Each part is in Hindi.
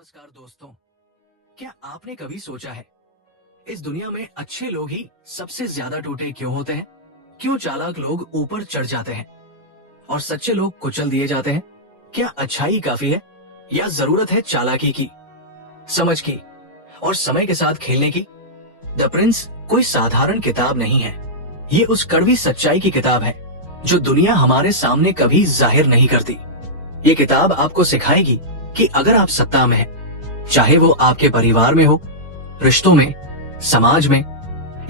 नमस्कार दोस्तों, क्या आपने कभी सोचा है इस दुनिया में अच्छे लोग ही सबसे ज्यादा टूटे क्यों होते हैं? क्यों चालाक लोग ऊपर चढ़ जाते हैं और सच्चे लोग कुचल दिए जाते हैं? क्या अच्छाई काफी है या जरूरत है चालाकी की, समझ की और समय के साथ खेलने की? द प्रिंस कोई साधारण किताब नहीं है। ये उस कड़वी सच्चाई की किताब है जो दुनिया हमारे सामने कभी जाहिर नहीं करती। ये किताब आपको सिखाएगी कि अगर आप सत्ता में हैं, चाहे वो आपके परिवार में हो, रिश्तों में, समाज में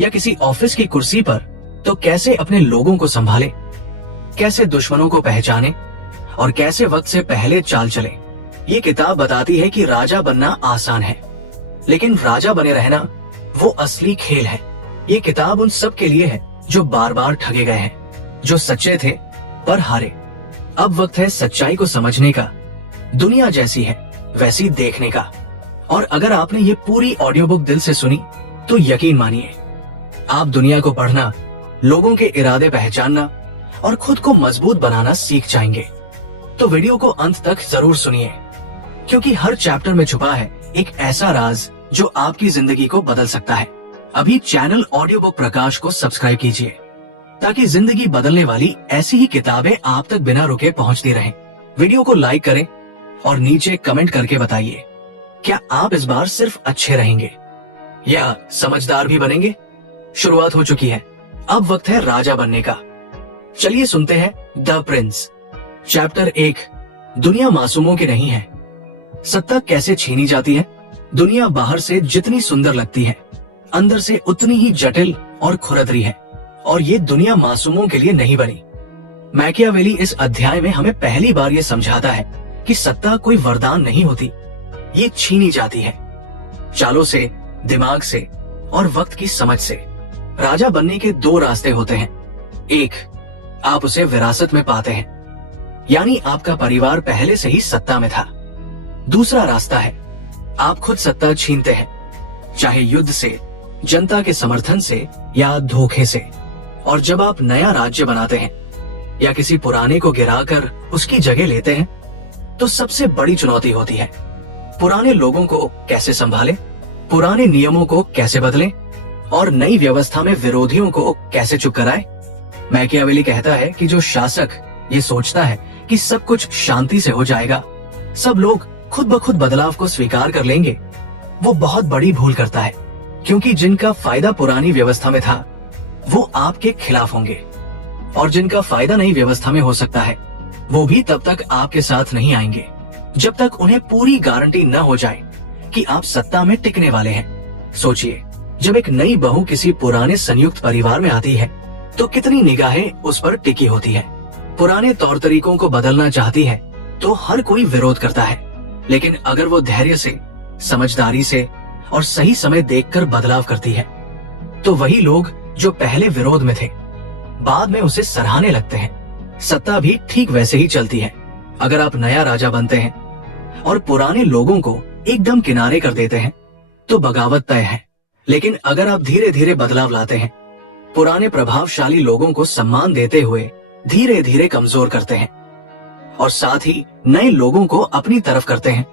या किसी ऑफिस की कुर्सी पर, तो कैसे अपने लोगों को संभाले, कैसे दुश्मनों को पहचाने और कैसे वक्त से पहले चाल चले। ये किताब बताती है कि राजा बनना आसान है, लेकिन राजा बने रहना वो असली खेल है। ये किताब उन सब के लिए है जो बार बार ठगे गए हैं, जो सच्चे थे पर हारे। अब वक्त है सच्चाई को समझने का, दुनिया जैसी है वैसी देखने का। और अगर आपने ये पूरी ऑडियो बुक दिल से सुनी तो यकीन मानिए आप दुनिया को पढ़ना, लोगों के इरादे पहचानना और खुद को मजबूत बनाना सीख जाएंगे। तो वीडियो को अंत तक जरूर सुनिए, क्योंकि हर चैप्टर में छुपा है एक ऐसा राज जो आपकी जिंदगी को बदल सकता है। अभी चैनल ऑडियो बुक प्रकाश को सब्सक्राइब कीजिए ताकि जिंदगी बदलने वाली ऐसी ही किताबें आप तक बिना रुके पहुंचती रहें। वीडियो को लाइक करें और नीचे कमेंट करके बताइए, क्या आप इस बार सिर्फ अच्छे रहेंगे या समझदार भी बनेंगे? शुरुआत हो चुकी है, अब वक्त है राजा बनने का। चलिए सुनते हैं द प्रिंस। चैप्टर 1, दुनिया मासूमों की नहीं है। सत्ता कैसे छीनी जाती है? दुनिया बाहर से जितनी सुंदर लगती है, अंदर से उतनी ही जटिल और खुरदरी है। और ये दुनिया मासूमों के लिए नहीं बनी। मैकियावेली इस अध्याय में हमें पहली बार ये समझाता है कि सत्ता कोई वरदान नहीं होती, ये छीनी जाती है चालों से, दिमाग से और वक्त की समझ से। राजा बनने के 2 रास्ते होते हैं। एक, आप उसे विरासत में पाते हैं, यानी आपका परिवार पहले से ही सत्ता में था। दूसरा रास्ता है आप खुद सत्ता छीनते हैं, चाहे युद्ध से, जनता के समर्थन से या धोखे से। और जब आप नया राज्य बनाते हैं या किसी पुराने को गिराकर उसकी जगह लेते हैं, तो सबसे बड़ी चुनौती होती है पुराने लोगों को कैसे संभालें, पुराने नियमों को कैसे बदलें और नई व्यवस्था में विरोधियों को कैसे चुप कराएं। मैकियावेली कहता है कि जो शासक ये सोचता है कि सब कुछ शांति से हो जाएगा, सब लोग खुद ब खुद बदलाव को स्वीकार कर लेंगे, वो बहुत बड़ी भूल करता है। क्योंकि जिनका फायदा पुरानी व्यवस्था में था वो आपके खिलाफ होंगे, और जिनका फायदा नई व्यवस्था में हो सकता है वो भी तब तक आपके साथ नहीं आएंगे जब तक उन्हें पूरी गारंटी न हो जाए कि आप सत्ता में टिकने वाले हैं। सोचिए, जब एक नई बहू किसी पुराने संयुक्त परिवार में आती है तो कितनी निगाहें उस पर टिकी होती है। पुराने तौर तरीकों को बदलना चाहती है तो हर कोई विरोध करता है, लेकिन अगर वो धैर्य से, समझदारी से और सही समय देखकर बदलाव करती है तो वही लोग जो पहले विरोध में थे बाद में उसे सराहने लगते हैं। सत्ता भी ठीक वैसे ही चलती है। अगर आप नया राजा बनते हैं और पुराने लोगों को एकदम किनारे कर देते हैं तो बगावत तय है। लेकिन अगर आप धीरे धीरे बदलाव लाते हैं, पुराने प्रभावशाली लोगों को सम्मान देते हुए धीरे धीरे कमजोर करते हैं और साथ ही नए लोगों को अपनी तरफ करते हैं,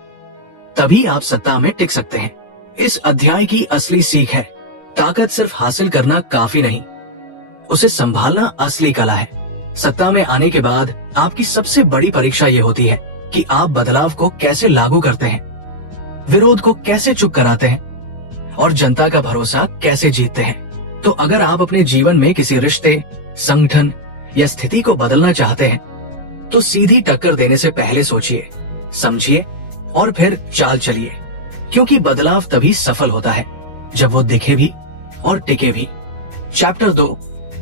तभी आप सत्ता में टिक सकते हैं। इस अध्याय की असली सीख है, ताकत सिर्फ हासिल करना काफी नहीं, उसे संभालना असली कला है। सत्ता में आने के बाद आपकी सबसे बड़ी परीक्षा ये होती है कि आप बदलाव को कैसे लागू करते हैं, विरोध को कैसे चुप कराते हैं और जनता का भरोसा कैसे जीतते हैं। तो अगर आप अपने जीवन में किसी रिश्ते, संगठन या स्थिति को बदलना चाहते हैं तो सीधी टक्कर देने से पहले सोचिए, समझिए और फिर चाल चलिए, क्योंकि बदलाव तभी सफल होता है जब वो दिखे भी और टिके भी। चैप्टर 2,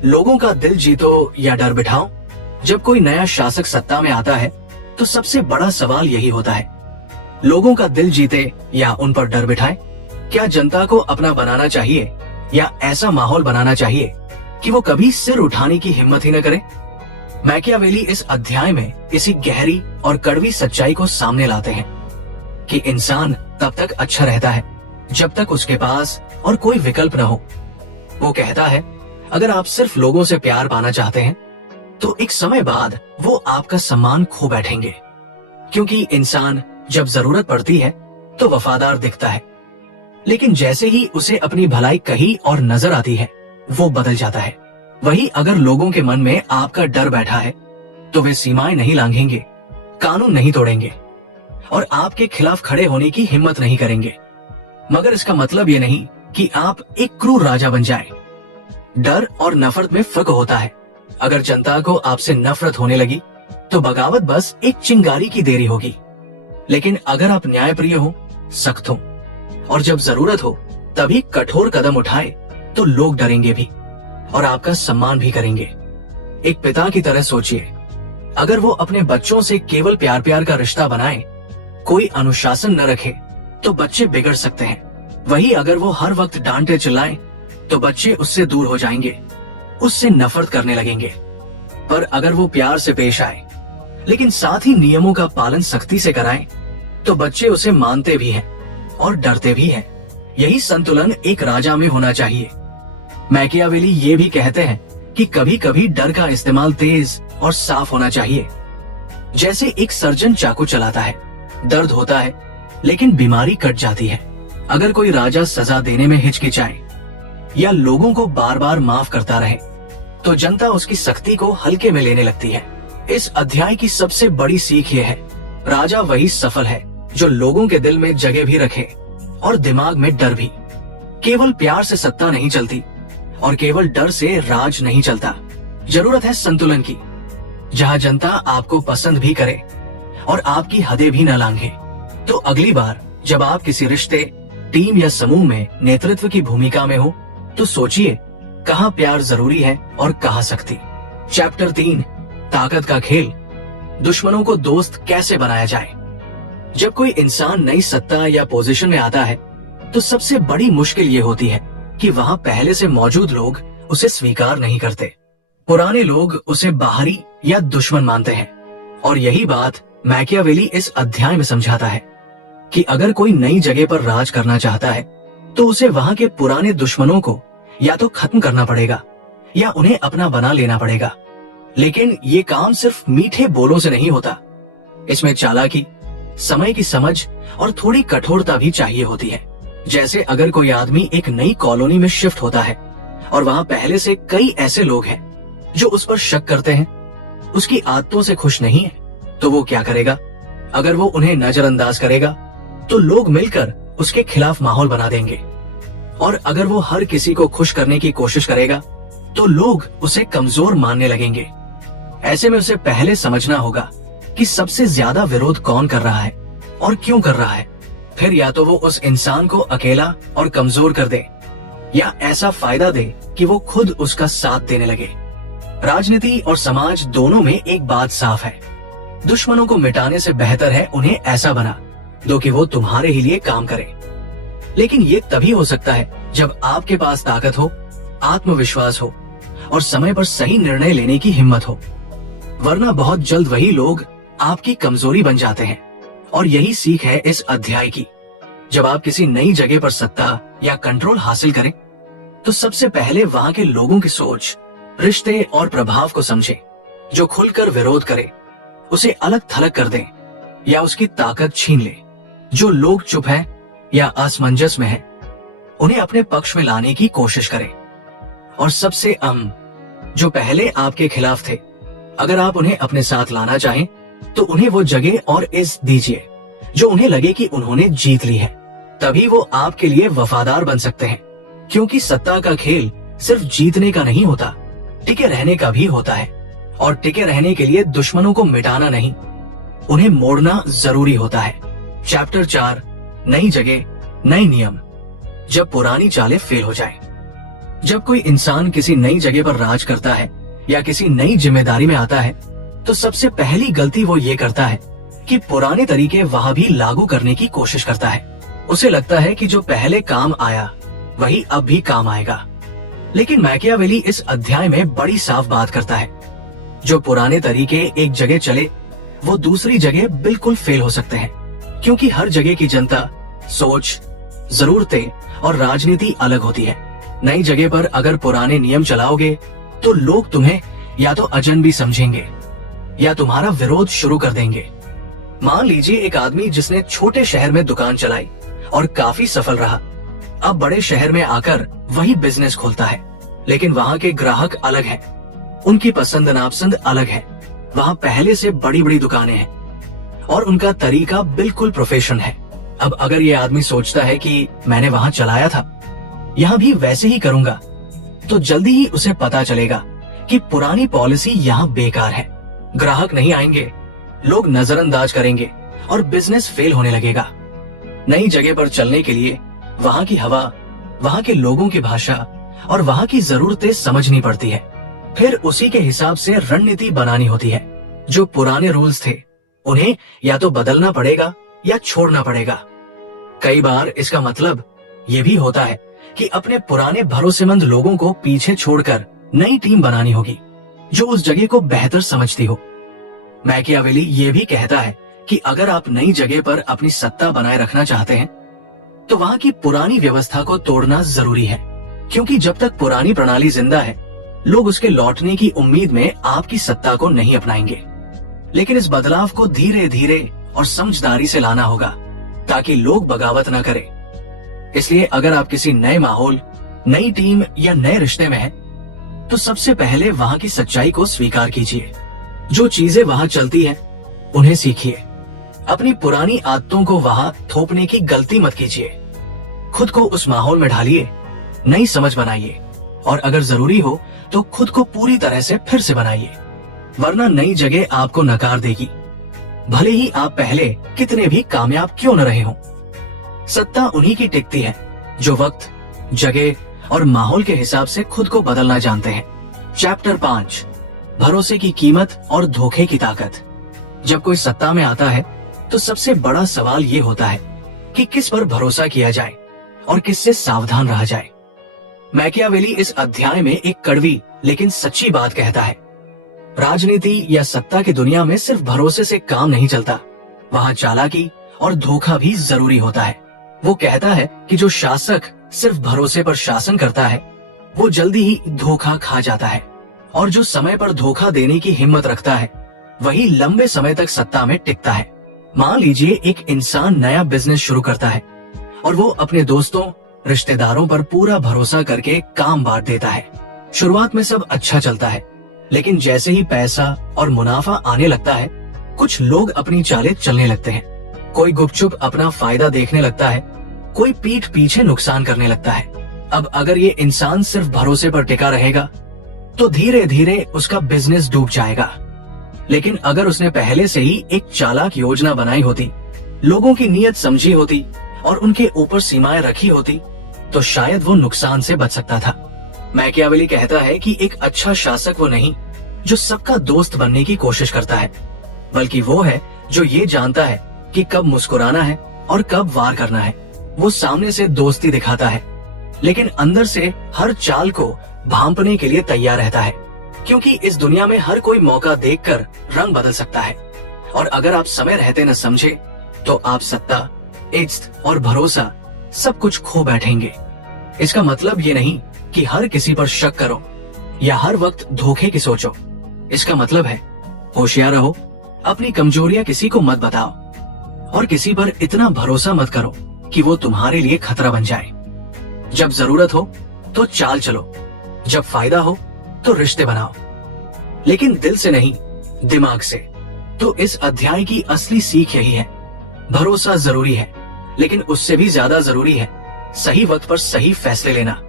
लोगों का दिल जीतो या डर बिठाओ। जब कोई नया शासक सत्ता में आता है तो सबसे बड़ा सवाल यही होता है, लोगों का दिल जीते या उन पर डर बिठाए। क्या जनता को अपना बनाना चाहिए या ऐसा माहौल बनाना चाहिए कि वो कभी सिर उठाने की हिम्मत ही न करे? मैकियावेली इस अध्याय में इसी गहरी और कड़वी सच्चाई को सामने लाते हैं कि इंसान तब तक अच्छा रहता है जब तक उसके पास और कोई विकल्प न हो। वो कहता है, अगर आप सिर्फ लोगों से प्यार पाना चाहते हैं तो एक समय बाद वो आपका सम्मान खो बैठेंगे, क्योंकि इंसान जब जरूरत पड़ती है तो वफादार दिखता है, लेकिन जैसे ही उसे अपनी भलाई कही और नजर आती है वो बदल जाता है। वही अगर लोगों के मन में आपका डर बैठा है तो वे सीमाएं नहीं लांघेंगे, कानून नहीं तोड़ेंगे और आपके खिलाफ खड़े होने की हिम्मत नहीं करेंगे। मगर इसका मतलब ये नहीं कि आप एक क्रूर राजा बन जाएं। डर और नफरत में फर्क होता है। अगर जनता को आपसे नफरत होने लगी तो बगावत बस एक चिंगारी की देरी होगी। लेकिन अगर आप न्यायप्रिय हो, सख्त हो और जब जरूरत हो तभी कठोर कदम उठाए तो लोग डरेंगे भी और आपका सम्मान भी करेंगे। एक पिता की तरह सोचिए, अगर वो अपने बच्चों से केवल प्यार प्यार का रिश्ता बनाए, कोई अनुशासन न रखे तो बच्चे बिगड़ सकते हैं। वही अगर वो हर वक्त डांटे चिल्लाए तो बच्चे उससे दूर हो जाएंगे, उससे नफरत करने लगेंगे। पर अगर वो प्यार से पेश आए लेकिन साथ ही नियमों का पालन सख्ती से कराए तो बच्चे उसे मानते भी हैं और डरते भी हैं। यही संतुलन एक राजा में होना चाहिए। मैकियावेली ये भी कहते हैं कि कभी कभी डर का इस्तेमाल तेज और साफ होना चाहिए। जैसे एक सर्जन चाकू चलाता है, दर्द होता है लेकिन बीमारी कट जाती है। अगर कोई राजा सजा देने में हिचकिचाए या लोगों को बार बार माफ करता रहे तो जनता उसकी सख्ती को हल्के में लेने लगती है। इस अध्याय की सबसे बड़ी सीख ये है, राजा वही सफल है जो लोगों के दिल में जगह भी रखे और दिमाग में डर भी। केवल प्यार से सत्ता नहीं चलती और केवल डर से राज नहीं चलता। जरूरत है संतुलन की, जहाँ जनता आपको पसंद भी करे और आपकी हदें भी न लांघे। तो अगली बार जब आप किसी रिश्ते, टीम या समूह में नेतृत्व की भूमिका में हो तो सोचिए कहाँ प्यार जरूरी है और कहाँ सख्ती। चैप्टर 3, ताकत का खेल, दुश्मनों को दोस्त कैसे बनाया जाए। जब कोई इंसान नई सत्ता या पोजीशन में आता है तो सबसे बड़ी मुश्किल ये होती है कि वहाँ पहले से मौजूद लोग उसे स्वीकार नहीं करते। पुराने लोग उसे बाहरी या दुश्मन मानते हैं और यही बात मैकियावेली इस अध्याय में समझाता है कि अगर कोई नई जगह पर राज करना चाहता है तो उसे वहाँ के पुराने दुश्मनों को या तो खत्म करना पड़ेगा या उन्हें अपना बना लेना पड़ेगा। लेकिन ये काम सिर्फ मीठे बोलों से नहीं होता। इसमें चालाकी, समय की समझ और थोड़ी कठोरता भी चाहिए होती है। जैसे अगर कोई आदमी एक नई कॉलोनी में शिफ्ट होता है और वहाँ पहले से कई ऐसे लोग हैं जो उस पर शक करते हैं, उसकी आदतों से खुश नहीं है, तो वो क्या करेगा? अगर वो उन्हें नजरअंदाज करेगा तो लोग मिलकर उसके खिलाफ माहौल बना देंगे और अगर वो हर किसी को खुश करने की कोशिश करेगा तो लोग उसे कमजोर मानने लगेंगे। ऐसे में उसे पहले समझना होगा कि सबसे ज्यादा विरोध कौन कर रहा है और क्यों कर रहा है। फिर या तो वो उस इंसान को अकेला और कमजोर कर दे या ऐसा फायदा दे कि वो खुद उसका साथ देने लगे। राजनीति और समाज दोनों में एक बात साफ है, दुश्मनों को मिटाने से बेहतर है उन्हें ऐसा बना दो कि वो तुम्हारे ही लिए काम करे। लेकिन ये तभी हो सकता है जब आपके पास ताकत हो, आत्मविश्वास हो और समय पर सही निर्णय लेने की हिम्मत हो, वरना बहुत जल्द वही लोग आपकी कमजोरी बन जाते हैं। और यही सीख है इस अध्याय की। जब आप किसी नई जगह पर सत्ता या कंट्रोल हासिल करें तो सबसे पहले वहां के लोगों की सोच, रिश्ते और प्रभाव को समझें। जो खुलकर विरोध करे उसे अलग थलग कर दें या उसकी ताकत छीन ले। जो लोग चुप हैं या असमंजस में हैं, उन्हें अपने पक्ष में लाने की कोशिश करें। और सबसे अहम, जो पहले आपके खिलाफ थे, अगर आप उन्हें अपने साथ लाना चाहें तो उन्हें वो जगह और इज्जत दीजिए जो उन्हें लगे कि उन्होंने जीत ली है। तभी वो आपके लिए वफादार बन सकते हैं, क्योंकि सत्ता का खेल सिर्फ जीतने का नहीं होता, टिके रहने का भी होता है। और टिके रहने के लिए दुश्मनों को मिटाना नहीं, उन्हें मोड़ना जरूरी होता है। चैप्टर 4, नई जगह, नए नियम। जब पुरानी चालें फेल हो जाए। जब कोई इंसान किसी नई जगह पर राज करता है या किसी नई जिम्मेदारी में आता है तो सबसे पहली गलती वो ये करता है कि पुराने तरीके वहां भी लागू करने की कोशिश करता है। उसे लगता है कि जो पहले काम आया वही अब भी काम आएगा। लेकिन मैकियावेली इस अध्याय में बड़ी साफ बात करता है, जो पुराने तरीके एक जगह चले वो दूसरी जगह बिल्कुल फेल हो सकते हैं, क्योंकि हर जगह की जनता, सोच, जरूरतें और राजनीति अलग होती है। नई जगह पर अगर पुराने नियम चलाओगे तो लोग तुम्हें या तो अजनबी समझेंगे या तुम्हारा विरोध शुरू कर देंगे। मान लीजिए एक आदमी जिसने छोटे शहर में दुकान चलाई और काफी सफल रहा, अब बड़े शहर में आकर वही बिजनेस खोलता है, लेकिन वहाँ के ग्राहक अलग हैं, उनकी पसंद नापसंद अलग है। वहाँ पहले से बड़ी बड़ी दुकानें हैं और उनका तरीका बिल्कुल प्रोफेशनल है। अब अगर ये आदमी सोचता है कि मैंने वहाँ चलाया था, यहाँ भी वैसे ही करूंगा, तो जल्दी ही उसे पता चलेगा कि पुरानी पॉलिसी यहाँ बेकार है। ग्राहक नहीं आएंगे, लोग नजरअंदाज करेंगे और बिजनेस फेल होने लगेगा। नई जगह पर चलने के लिए वहाँ की हवा, वहाँ के लोगों की भाषा और वहाँ की जरूरतें समझनी पड़ती है। फिर उसी के हिसाब से रणनीति बनानी होती है। जो पुराने रूल्स थे उन्हें या तो बदलना पड़ेगा या छोड़ना पड़ेगा। कई बार इसका मतलब ये भी होता है कि अपने पुराने भरोसेमंद लोगों को पीछे छोड़कर नई टीम बनानी होगी जो उस जगह को बेहतर समझती हो। मैकियावेली ये भी कहता है कि अगर आप नई जगह पर अपनी सत्ता बनाए रखना चाहते हैं तो वहाँ की पुरानी व्यवस्था को तोड़ना जरूरी है, क्योंकि जब तक पुरानी प्रणाली जिंदा है लोग उसके लौटने की उम्मीद में आपकी सत्ता को नहीं अपनाएंगे। लेकिन इस बदलाव को धीरे धीरे और समझदारी से लाना होगा ताकि लोग बगावत न करें। इसलिए अगर आप किसी नए माहौल, नई टीम या नए रिश्ते में हैं, तो सबसे पहले वहाँ की सच्चाई को स्वीकार कीजिए। जो चीजें वहाँ चलती हैं उन्हें सीखिए। अपनी पुरानी आदतों को वहाँ थोपने की गलती मत कीजिए। खुद को उस माहौल में ढालिए, नई समझ बनाइए और अगर जरूरी हो तो खुद को पूरी तरह से फिर से बनाइए, वरना नई जगह आपको नकार देगी, भले ही आप पहले कितने भी कामयाब क्यों न रहे हों। सत्ता उन्हीं की टिकती है जो वक्त, जगह और माहौल के हिसाब से खुद को बदलना जानते हैं। चैप्टर 5, भरोसे की कीमत और धोखे की ताकत। जब कोई सत्ता में आता है तो सबसे बड़ा सवाल ये होता है कि किस पर भरोसा किया जाए और किससे सावधान रहा जाए। मैकियावेली इस अध्याय में एक कड़वी लेकिन सच्ची बात कहता है। राजनीति या सत्ता की दुनिया में सिर्फ भरोसे से काम नहीं चलता, वहाँ चालाकी और धोखा भी जरूरी होता है। वो कहता है कि जो शासक सिर्फ भरोसे पर शासन करता है वो जल्दी ही धोखा खा जाता है, और जो समय पर धोखा देने की हिम्मत रखता है वही लंबे समय तक सत्ता में टिकता है। मान लीजिए एक इंसान नया बिजनेस शुरू करता है और वो अपने दोस्तों, रिश्तेदारों पर पूरा भरोसा करके काम बांट देता है। शुरुआत में सब अच्छा चलता है, लेकिन जैसे ही पैसा और मुनाफा आने लगता है कुछ लोग अपनी चालें चलने लगते हैं। कोई गुपचुप अपना फायदा देखने लगता है, कोई पीठ पीछे नुकसान करने लगता है। अब अगर ये इंसान सिर्फ भरोसे पर टिका रहेगा तो धीरे धीरे उसका बिजनेस डूब जाएगा। लेकिन अगर उसने पहले से ही एक चालाक योजना बनाई होती, लोगों की नीयत समझी होती और उनके ऊपर सीमाएं रखी होती तो शायद वो नुकसान से बच सकता था। मैकियावेली कहता है कि एक अच्छा शासक वो नहीं जो सबका दोस्त बनने की कोशिश करता है, बल्कि वो है जो ये जानता है कि कब मुस्कुराना है और कब वार करना है। वो सामने से दोस्ती दिखाता है, लेकिन अंदर से हर चाल को भांपने के लिए तैयार रहता है, क्योंकि इस दुनिया में हर कोई मौका देखकर रंग बदल सकता है। और अगर आप समय रहते न समझे तो आप सत्ता, इज्जत और भरोसा सब कुछ खो बैठेंगे। इसका मतलब ये नहीं कि हर किसी पर शक करो या हर वक्त धोखे की सोचो। इसका मतलब है होशियार रहो, अपनी कमजोरियां किसी को मत बताओ और किसी पर इतना भरोसा मत करो कि वो तुम्हारे लिए खतरा बन जाए। जब जरूरत हो तो चाल चलो, जब फायदा हो तो रिश्ते बनाओ, लेकिन दिल से नहीं, दिमाग से। तो इस अध्याय की असली सीख यही है, भरोसा जरूरी है, लेकिन उससे भी ज्यादा जरूरी है सही वक्त पर सही फैसले लेना।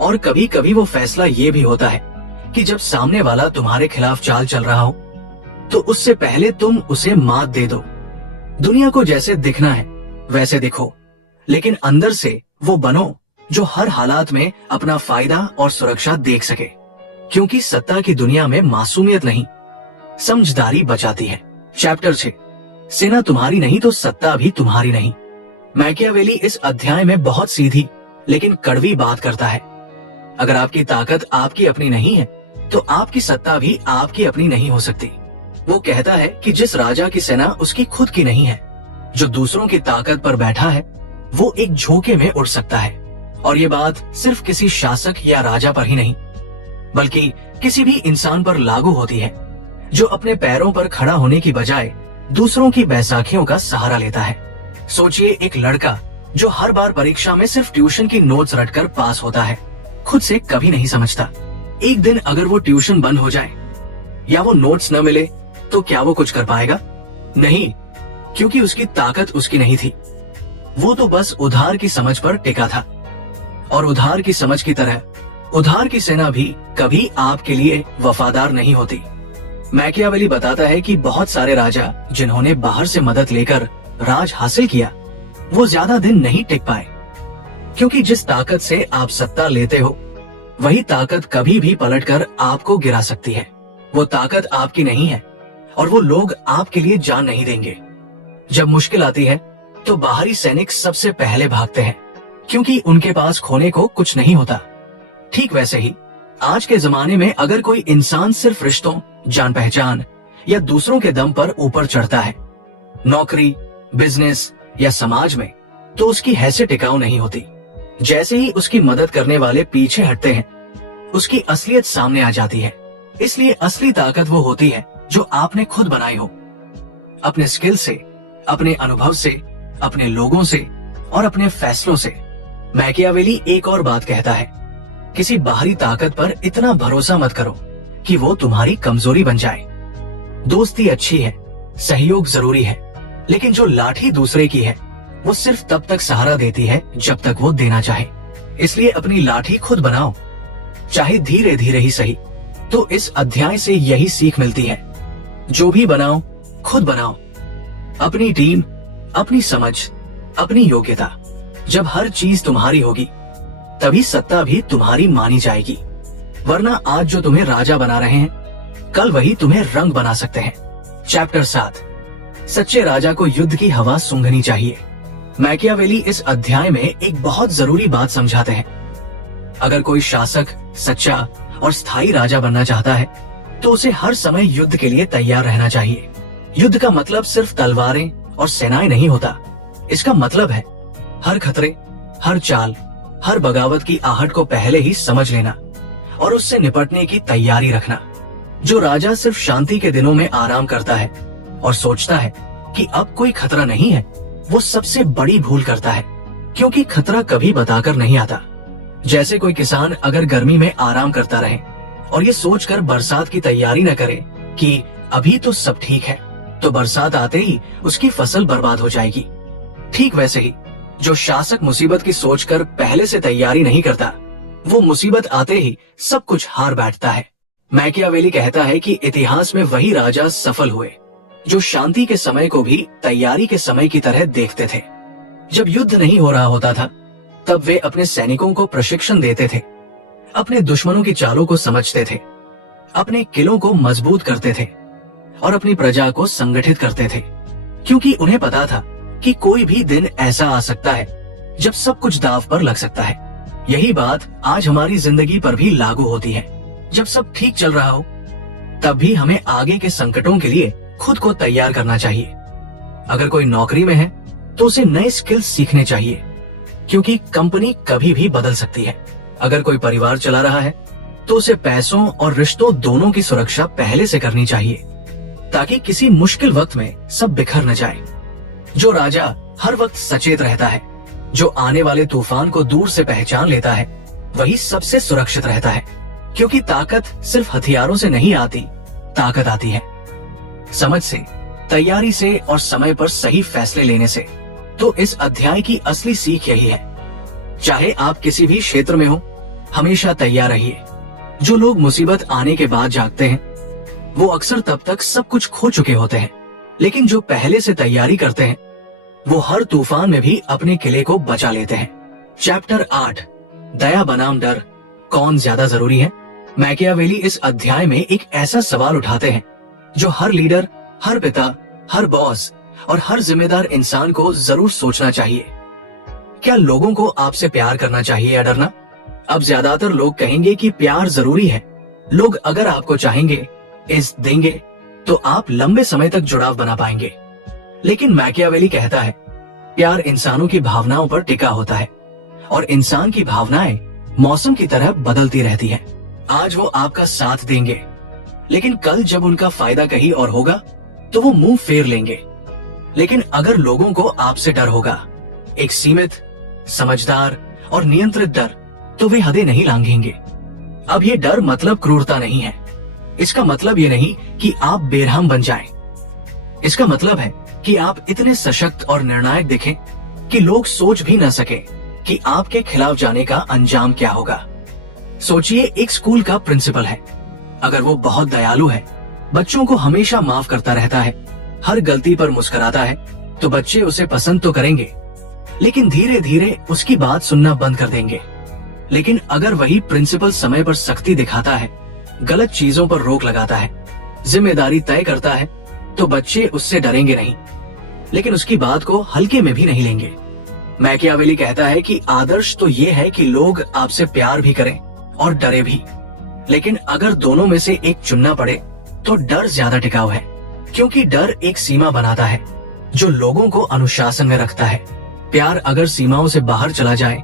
और कभी कभी वो फैसला ये भी होता है कि जब सामने वाला तुम्हारे खिलाफ चाल चल रहा हो तो उससे पहले तुम उसे मात दे दो। दुनिया को जैसे दिखना है वैसे दिखो, लेकिन अंदर से वो बनो जो हर हालात में अपना फायदा और सुरक्षा देख सके, क्योंकि सत्ता की दुनिया में मासूमियत नहीं, समझदारी बचाती है। चैप्टर 6, सेना तुम्हारी नहीं तो सत्ता भी तुम्हारी नहीं। मैकियावेली इस अध्याय में बहुत सीधी लेकिन कड़वी बात करता है। अगर आपकी ताकत आपकी अपनी नहीं है तो आपकी सत्ता भी आपकी अपनी नहीं हो सकती। वो कहता है कि जिस राजा की सेना उसकी खुद की नहीं है, जो दूसरों की ताकत पर बैठा है, वो एक झोंके में उड़ सकता है। और ये बात सिर्फ किसी शासक या राजा पर ही नहीं, बल्कि किसी भी इंसान पर लागू होती है जो अपने पैरों पर खड़ा होने की बजाय दूसरों की बैसाखियों का सहारा लेता है। सोचिए, एक लड़का जो हर बार परीक्षा में सिर्फ ट्यूशन की नोट्स रटकर पास होता है, खुद से कभी नहीं समझता। एक दिन अगर वो ट्यूशन बंद हो जाए या वो नोट्स न मिले तो क्या वो कुछ कर पाएगा? नहीं, क्योंकि उसकी ताकत उसकी नहीं थी। वो तो बस उधार की समझ पर टिका था। और उधार की समझ की तरह उधार की सेना भी कभी आपके लिए वफादार नहीं होती। मैकियावेली बताता है कि बहुत सारे राजा जिन्होंने बाहर से मदद लेकर राज हासिल किया, वो ज्यादा दिन नहीं टिक पाए, क्योंकि जिस ताकत से आप सत्ता लेते हो वही ताकत कभी भी पलटकर आपको गिरा सकती है। वो ताकत आपकी नहीं है और वो लोग आपके लिए जान नहीं देंगे। जब मुश्किल आती है तो बाहरी सैनिक सबसे पहले भागते हैं, क्योंकि उनके पास खोने को कुछ नहीं होता। ठीक वैसे ही आज के जमाने में अगर कोई इंसान सिर्फ रिश्तों, जान पहचान या दूसरों के दम पर ऊपर चढ़ता है, नौकरी, बिजनेस या समाज में, तो उसकी हैसियत टिकाऊ नहीं होती। जैसे ही उसकी मदद करने वाले पीछे हटते हैं, उसकी असलियत सामने आ जाती है। इसलिए असली ताकत वो होती है जो आपने खुद बनाई हो, अपने स्किल से, अपने अनुभव से, अपने लोगों से और अपने फैसलों से। मैकियावेली एक और बात कहता है, किसी बाहरी ताकत पर इतना भरोसा मत करो कि वो तुम्हारी कमजोरी बन जाए। दोस्ती अच्छी है, सहयोग जरूरी है, लेकिन जो लाठी दूसरे की है वो सिर्फ तब तक सहारा देती है जब तक वो देना चाहे। इसलिए अपनी लाठी खुद बनाओ, चाहे धीरे धीरे ही सही। तो इस अध्याय से यही सीख मिलती है, जो भी बनाओ खुद बनाओ। अपनी टीम, अपनी समझ, अपनी योग्यता। जब हर चीज तुम्हारी होगी तभी सत्ता भी तुम्हारी मानी जाएगी। वरना आज जो तुम्हें राजा बना रहे हैं, कल वही तुम्हें रंग बना सकते हैं। चैप्टर 7, सच्चे राजा को युद्ध की हवा सूंघनी चाहिए। मैकियावेली इस अध्याय में एक बहुत जरूरी बात समझाते हैं। अगर कोई शासक सच्चा और स्थायी राजा बनना चाहता है तो उसे हर समय युद्ध के लिए तैयार रहना चाहिए। युद्ध का मतलब सिर्फ तलवारें और सेनाएं नहीं होता। इसका मतलब है हर खतरे, हर चाल, हर बगावत की आहट को पहले ही समझ लेना और उससे निपटने की तैयारी रखना। जो राजा सिर्फ शांति के दिनों में आराम करता है और सोचता है कि अब कोई खतरा नहीं है, वो सबसे बड़ी भूल करता है, क्योंकि खतरा कभी बताकर नहीं आता। जैसे कोई किसान अगर गर्मी में आराम करता रहे और ये सोचकर बरसात की तैयारी न करे कि अभी तो सब ठीक है, तो बरसात आते ही उसकी फसल बर्बाद हो जाएगी। ठीक वैसे ही जो शासक मुसीबत की सोचकर पहले से तैयारी नहीं करता, वो मुसीबत आते ही सब कुछ हार बैठता है। मैकियावेली कहता है कि इतिहास में वही राजा सफल हुए जो शांति के समय को भी तैयारी के समय की तरह देखते थे। जब युद्ध नहीं हो रहा होता था तब वे अपने सैनिकों को प्रशिक्षण देते थे, अपने दुश्मनों की चालों को समझते थे, अपने किलों को मजबूत करते थे और अपनी प्रजा को संगठित करते थे, क्योंकि उन्हें पता था कि कोई भी दिन ऐसा आ सकता है जब सब कुछ दांव पर लग सकता है। यही बात आज हमारी जिंदगी पर भी लागू होती है। जब सब ठीक चल रहा हो तब भी हमें आगे के संकटों के लिए खुद को तैयार करना चाहिए। अगर कोई नौकरी में है तो उसे नए स्किल्स सीखने चाहिए, क्योंकि कंपनी कभी भी बदल सकती है। अगर कोई परिवार चला रहा है तो उसे पैसों और रिश्तों दोनों की सुरक्षा पहले से करनी चाहिए, ताकि किसी मुश्किल वक्त में सब बिखर न जाए। जो राजा हर वक्त सचेत रहता है, जो आने वाले तूफान को दूर से पहचान लेता है, वही सबसे सुरक्षित रहता है, क्योंकि ताकत सिर्फ हथियारों से नहीं आती, ताकत आती है समझ से, तैयारी से और समय पर सही फैसले लेने से। तो इस अध्याय की असली सीख यही है, चाहे आप किसी भी क्षेत्र में हो, हमेशा तैयार रहिए। जो लोग मुसीबत आने के बाद जागते हैं वो अक्सर तब तक सब कुछ खो चुके होते हैं, लेकिन जो पहले से तैयारी करते हैं वो हर तूफान में भी अपने किले को बचा लेते हैं। चैप्टर 8, दया बनाम डर, कौन ज्यादा जरूरी है। मैकियावेली इस अध्याय में एक ऐसा सवाल उठाते हैं जो हर लीडर, हर पिता, हर बॉस और हर जिम्मेदार इंसान को जरूर सोचना चाहिए। क्या लोगों को आपसे प्यार करना चाहिए या डरना? अब ज्यादातर लोग कहेंगे कि प्यार जरूरी है। लोग अगर आपको चाहेंगे, इज्जत देंगे, तो आप लंबे समय तक जुड़ाव बना पाएंगे। लेकिन मैकियावेली कहता है, प्यार इंसानों की भावनाओं पर टिका होता है और इंसान की भावनाएं मौसम की तरह बदलती रहती हैं। आज वो आपका साथ देंगे, लेकिन कल जब उनका फायदा कहीं और होगा तो वो मुंह फेर लेंगे। लेकिन अगर लोगों को आपसे डर होगा, एक सीमित, समझदार और नियंत्रित डर, तो वे हदें नहीं लांघेंगे। अब ये डर मतलब क्रूरता नहीं है। इसका मतलब ये नहीं कि आप बेरहम बन जाएं। इसका मतलब है कि आप इतने सशक्त और निर्णायक दिखें कि लोग सोच भी न सके कि आपके खिलाफ जाने का अंजाम क्या होगा। सोचिए, एक स्कूल का प्रिंसिपल है। अगर वो बहुत दयालु है, बच्चों को हमेशा माफ करता रहता है, हर गलती पर मुस्कुराता है, तो बच्चे उसे पसंद तो करेंगे, लेकिन धीरे धीरे उसकी बात सुनना बंद कर देंगे। लेकिन अगर वही प्रिंसिपल समय पर सख्ती दिखाता है, गलत चीजों पर रोक लगाता है, जिम्मेदारी तय करता है, तो बच्चे उससे डरेंगे नहीं, लेकिन उसकी बात को हल्के में भी नहीं लेंगे। मैकियावेली कहता है कि आदर्श तो ये है कि लोग आपसे प्यार भी करें और डरे भी। लेकिन अगर दोनों में से एक चुनना पड़े तो डर ज्यादा टिकाऊ है, क्योंकि डर एक सीमा बनाता है जो लोगों को अनुशासन में रखता है। प्यार अगर सीमाओं से बाहर चला जाए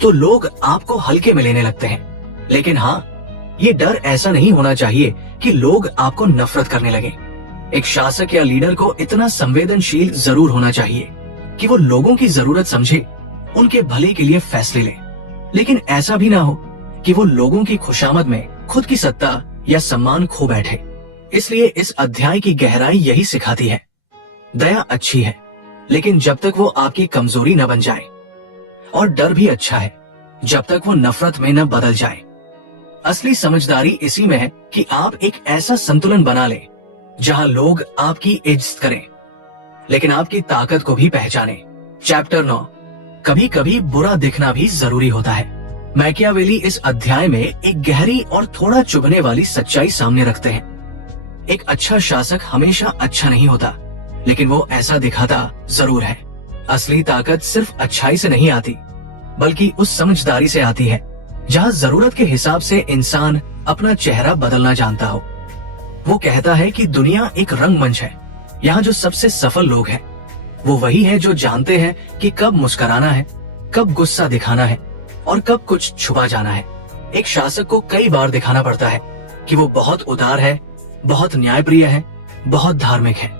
तो लोग आपको हल्के में लेने लगते हैं। लेकिन हाँ, ये डर ऐसा नहीं होना चाहिए कि लोग आपको नफरत करने लगे। एक शासक या लीडर को इतना संवेदनशील जरूर होना चाहिए कि वो लोगों की जरूरत समझे, उनके भले के लिए फैसले ले, लेकिन ऐसा भी ना हो कि वो लोगों की खुशामद में खुद की सत्ता या सम्मान खो बैठे। इसलिए इस अध्याय की गहराई यही सिखाती है, दया अच्छी है, लेकिन जब तक वो आपकी कमजोरी न बन जाए, और डर भी अच्छा है जब तक वो नफरत में न बदल जाए। असली समझदारी इसी में है कि आप एक ऐसा संतुलन बना लें जहां लोग आपकी इज्जत करें, लेकिन आपकी ताकत को भी पहचाने। चैप्टर 9, कभी कभी बुरा दिखना भी जरूरी होता है। मैकियावेली इस अध्याय में एक गहरी और थोड़ा चुभने वाली सच्चाई सामने रखते हैं। एक अच्छा शासक हमेशा अच्छा नहीं होता, लेकिन वो ऐसा दिखाता जरूर है। असली ताकत सिर्फ अच्छाई से नहीं आती, बल्कि उस समझदारी से आती है जहां जरूरत के हिसाब से इंसान अपना चेहरा बदलना जानता हो। वो कहता है कि दुनिया एक रंगमंच है, यहाँ जो सबसे सफल लोग हैं वो वही है जो जानते हैं कि कब मुस्कुराना है, कब गुस्सा दिखाना है और कब कुछ छुपा जाना है। एक शासक को कई बार दिखाना पड़ता है कि वो बहुत उदार है, बहुत न्यायप्रिय है, बहुत धार्मिक है,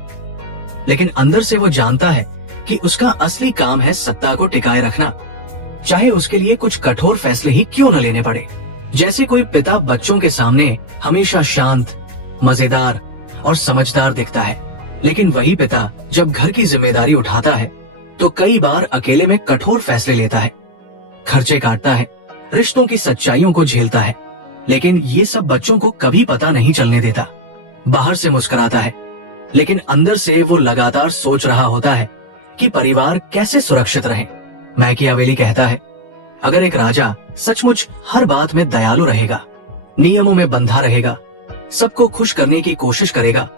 लेकिन अंदर से वो जानता है कि उसका असली काम है सत्ता को टिकाए रखना, चाहे उसके लिए कुछ कठोर फैसले ही क्यों न लेने पड़े। जैसे कोई पिता बच्चों के सामने हमेशा शांत, मजेदार और समझदार दिखता है, लेकिन वही पिता जब घर की जिम्मेदारी उठाता है तो कई बार अकेले में कठोर फैसले लेता है, खर्चे काटता है, रिश्तों की सच्चाइयों को झेलता है, लेकिन ये सब बच्चों को कभी पता नहीं चलने देता। बाहर से मुस्कुराता है, लेकिन अंदर से वो लगातार सोच रहा होता है कि परिवार कैसे सुरक्षित रहे। मैकियावेली कहता है, अगर एक राजा सचमुच हर बात में दयालु रहेगा, नियमों में बंधा रहेगा, सबको खुश करने की कोशिश करेगा,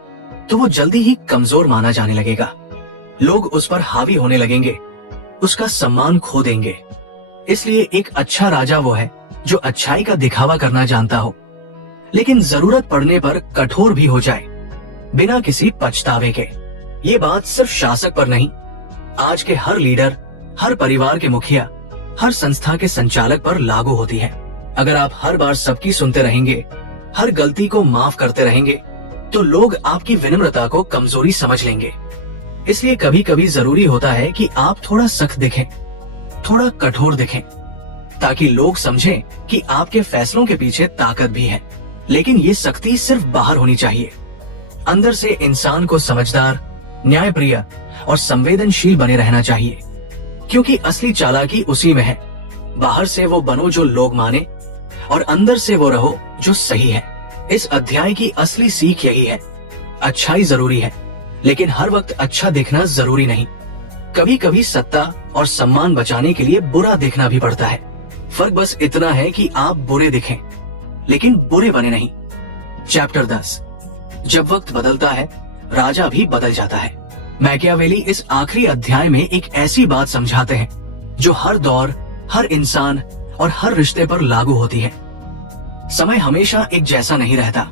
तो वो जल्दी ही कमजोर माना जाने लगेगा। लोग उस पर हावी होने लगेंगे, उसका सम्मान खो देंगे। इसलिए एक अच्छा राजा वो है जो अच्छाई का दिखावा करना जानता हो, लेकिन जरूरत पड़ने पर कठोर भी हो जाए, बिना किसी पछतावे के। ये बात सिर्फ शासक पर नहीं, आज के हर लीडर, हर परिवार के मुखिया, हर संस्था के संचालक पर लागू होती है। अगर आप हर बार सबकी सुनते रहेंगे, हर गलती को माफ करते रहेंगे, तो लोग आपकी विनम्रता को कमजोरी समझ लेंगे। इसलिए कभी कभी जरूरी होता है कि आप थोड़ा सख्त दिखें, थोड़ा कठोर दिखें, ताकि लोग समझें कि आपके फैसलों के पीछे ताकत भी है। लेकिन ये सख्ती सिर्फ बाहर होनी चाहिए, अंदर से इंसान को समझदार, न्यायप्रिय और संवेदनशील बने रहना चाहिए, क्योंकि असली चालाकी उसी में है। बाहर से वो बनो जो लोग माने, और अंदर से वो रहो जो सही है। इस अध्याय की असली सीख यही है, अच्छाई जरूरी है, लेकिन हर वक्त अच्छा दिखना जरूरी नहीं। कभी कभी सत्ता और सम्मान बचाने के लिए बुरा दिखना भी पड़ता है। फर्क बस इतना है कि आप बुरे दिखें, लेकिन बुरे बने नहीं। चैप्टर 10, जब वक्त बदलता है, राजा भी बदल जाता है। मैकियावेली इस आखिरी अध्याय में एक ऐसी बात समझाते हैं जो हर दौर, हर इंसान और हर रिश्ते पर लागू होती है। समय हमेशा एक जैसा नहीं रहता,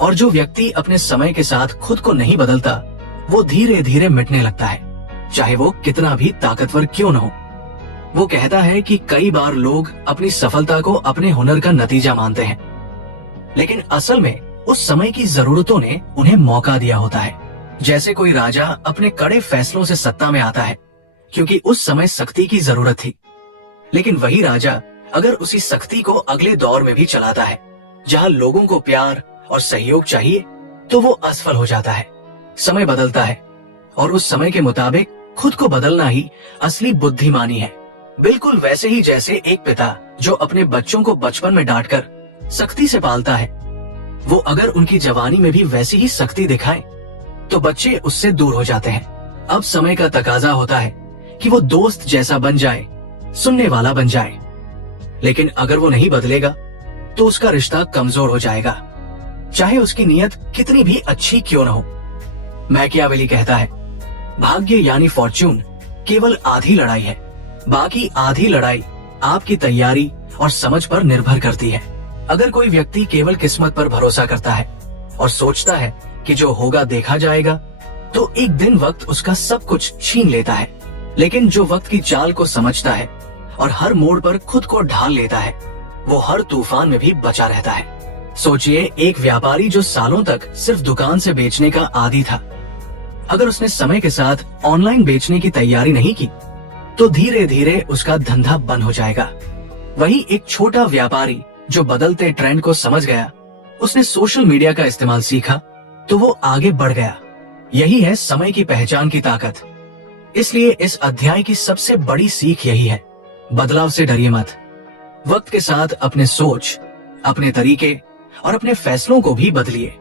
और जो व्यक्ति अपने समय के साथ खुद को नहीं बदलता, वो धीरे धीरे मिटने लगता है, चाहे वो कितना भी ताकतवर क्यों न हो। वो कहता है कि कई बार लोग अपनी सफलता को अपने हुनर का नतीजा मानते हैं, लेकिन असल में उस समय की जरूरतों ने उन्हें मौका दिया होता है। जैसे कोई राजा अपने कड़े फैसलों से सत्ता में आता है क्योंकि उस समय सख्ती की जरूरत थी, लेकिन वही राजा अगर उसी सख्ती को अगले दौर में भी चलाता है जहां लोगों को प्यार और सहयोग चाहिए, तो वो असफल हो जाता है। समय बदलता है और उस समय के मुताबिक खुद को बदलना ही असली बुद्धिमानी है। बिल्कुल वैसे ही जैसे एक पिता जो अपने बच्चों को बचपन में डांटकर सख्ती से पालता है, वो अगर उनकी जवानी में भी वैसी ही सख्ती दिखाए तो बच्चे उससे दूर हो जाते हैं। अब समय का तकाजा होता है कि वो दोस्त जैसा बन जाए, सुनने वाला बन जाए, लेकिन अगर वो नहीं बदलेगा तो उसका रिश्ता कमजोर हो जाएगा, चाहे उसकी नीयत कितनी भी अच्छी क्यों न हो। मैकियावेली कहता है, भाग्य यानी फॉर्च्यून केवल आधी लड़ाई है, बाकी आधी लड़ाई आपकी तैयारी और समझ पर निर्भर करती है। अगर कोई व्यक्ति केवल किस्मत पर भरोसा करता है और सोचता है कि जो होगा देखा जाएगा, तो एक दिन वक्त उसका सब कुछ छीन लेता है। लेकिन जो वक्त की चाल को समझता है और हर मोड़ पर खुद को ढाल लेता है, वो हर तूफान में भी बचा रहता है। सोचिए, एक व्यापारी जो सालों तक सिर्फ दुकान से बेचने का आदी था, अगर उसने समय के साथ ऑनलाइन बेचने की तैयारी नहीं की तो धीरे धीरे उसका धंधा बंद हो जाएगा। वही एक छोटा व्यापारी जो बदलते ट्रेंड को समझ गया, उसने सोशल मीडिया का इस्तेमाल सीखा तो वो आगे बढ़ गया। यही है समय की पहचान की ताकत। इसलिए इस अध्याय की सबसे बड़ी सीख यही है, बदलाव से डरिए मत। वक्त के साथ अपने सोच, अपने तरीके और अपने फैसलों को भी बदलिए।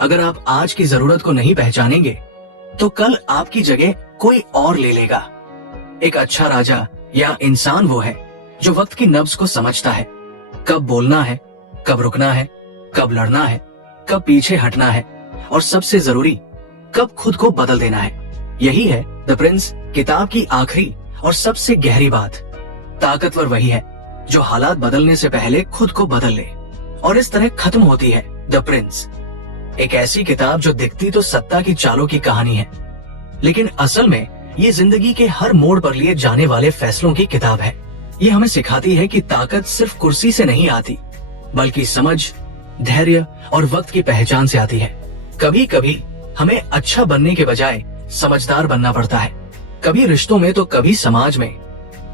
अगर आप आज की जरूरत को नहीं पहचानेंगे तो कल आपकी जगह कोई और ले लेगा। एक अच्छा राजा या इंसान वो है जो वक्त की नब्ज को समझता है, कब बोलना है, कब रुकना है, कब लड़ना है, कब पीछे हटना है और सबसे जरूरी कब खुद को बदल देना है। यही है द प्रिंस किताब की आखिरी और सबसे गहरी बात। ताकतवर वही है जो हालात बदलने से पहले खुद को बदल ले। और इस तरह खत्म होती है द प्रिंस, एक ऐसी किताब जो दिखती तो सत्ता की चालों की कहानी है, लेकिन असल में ये जिंदगी के हर मोड़ पर लिए जाने वाले फैसलों की किताब है। ये हमें सिखाती है कि ताकत सिर्फ कुर्सी से नहीं आती, बल्कि समझ, धैर्य और वक्त की पहचान से आती है। कभी कभी हमें अच्छा बनने के बजाय समझदार बनना पड़ता है। कभी रिश्तों में तो कभी समाज में,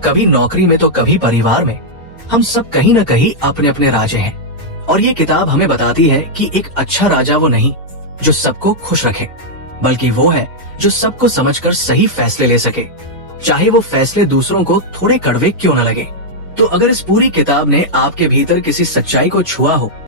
कभी नौकरी में तो कभी परिवार में। हम सब कहीं न कहीं अपने अपने राजे हैं। और ये किताब हमें बताती है कि एक अच्छा राजा वो नहीं जो सबको खुश रखे, बल्कि वो है जो सबको समझकर सही फैसले ले सके, चाहे वो फैसले दूसरों को थोड़े कड़वे क्यों न लगे। तो अगर इस पूरी किताब ने आपके भीतर किसी सच्चाई को छुआ हो